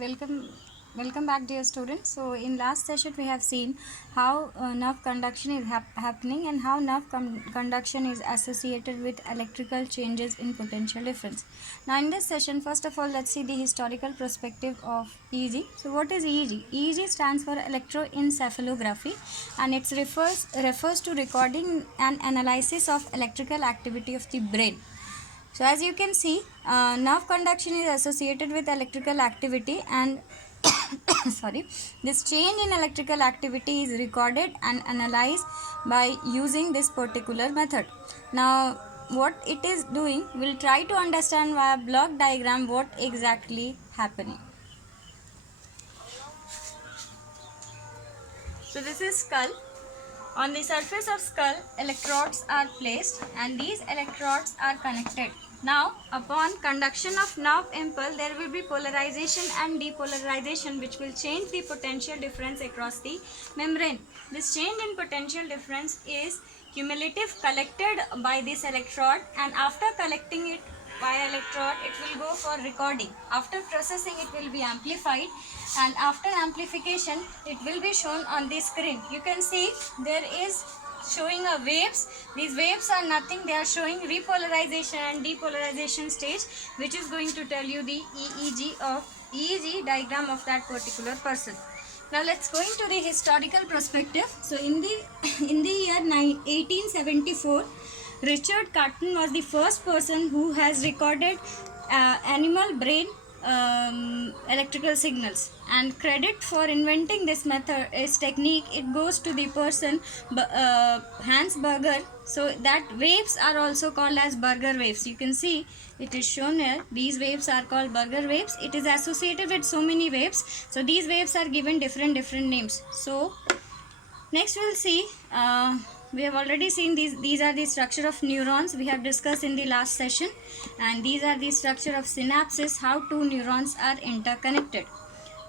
Welcome back, dear students. So in last session we have seen how nerve conduction is happening and how nerve conduction is associated with electrical changes in potential difference. Now in this session, first of all, let's see the historical perspective of EEG. So what is EEG? EEG stands for electroencephalography, and it refers to recording and analysis of electrical activity of the brain. So as you can see, nerve conduction is associated with electrical activity, and sorry, this change in electrical activity is recorded and analyzed by using this particular method. Now what it is doing, we'll try to understand via block diagram what exactly happening. So this is skull. On the surface of skull, electrodes are placed and these electrodes are connected. Now, upon conduction of nerve impulse, there will be polarization and depolarization, which will change the potential difference across the membrane. This change in potential difference is cumulative, collected by this electrode, and after collecting it by electrode, it will go for recording. After processing, it will be amplified, and after amplification it will be shown on the screen. You can see there is showing a waves. These waves are nothing, they are showing repolarization and depolarization stage, which is going to tell you the EEG diagram of that particular person. Now let's go into the historical perspective. So in the year 1874, Richard Carton was the first person who has recorded animal brain electrical signals, and credit for inventing this method, is technique, it goes to the person Hans Berger. So that waves are also called as Berger waves. You can see it is shown here. These waves are called Berger waves. It is associated with so many waves, so these waves are given different names. So next we'll see, we have already seen these are the structure of neurons we have discussed in the last session, and these are the structure of synapses, how two neurons are interconnected.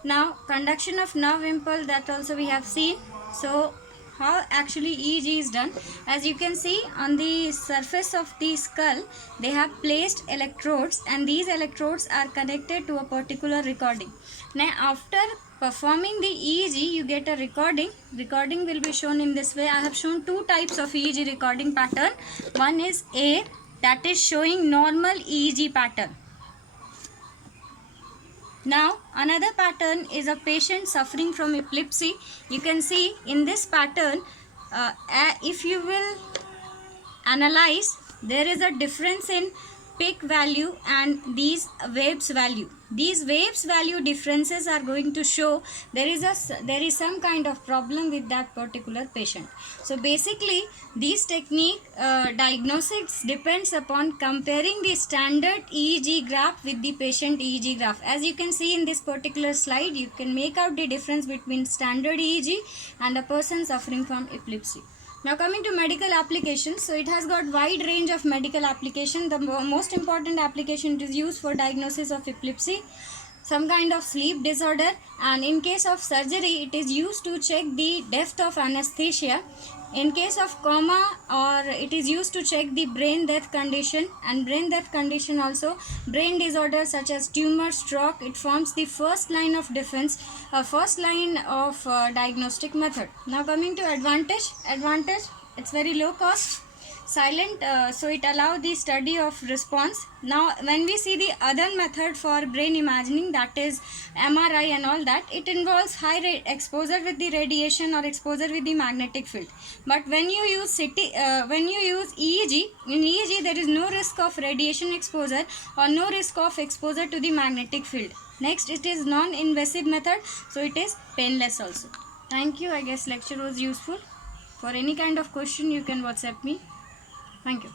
Now conduction of nerve impulse, that also we have seen. So how actually EEG is done, as you can see on the surface of the skull, they have placed electrodes, and these electrodes are connected to a particular recording. Now after performing the EEG, you get a recording. Recording will be shown in this way. I have shown two types of EEG recording pattern. One is A, that is showing normal EEG pattern. Now another pattern is a patient suffering from epilepsy. You can see in this pattern, if you will analyze, there is a difference in peak value and these waves value. These waves value differences are going to show there is some kind of problem with that particular patient. So basically this technique diagnostics depends upon comparing the standard EEG graph with the patient EEG graph. As you can see in this particular slide, you can make out the difference between standard EEG and a person suffering from epilepsy. Now coming to medical applications, so it has got wide range of medical application. The most important application it is used for diagnosis of epilepsy, some kind of sleep disorder, and in case of surgery it is used to check the depth of anesthesia. In case of coma, or it is used to check the brain death condition, and brain death condition also brain disorders such as tumor, stroke, it forms the first line of defense, first line of diagnostic method. Now coming to advantage, it's very low cost, silent, so it allows the study of response. Now when we see the other method for brain imaging, that is MRI and all that, it involves high exposure with the radiation or exposure with the magnetic field. But when you use EEG, in EEG there is no risk of radiation exposure or no risk of exposure to the magnetic field. Next, it is non-invasive method, so it is painless also. Thank you. I guess lecture was useful. For any kind of question you can WhatsApp me. Thank you.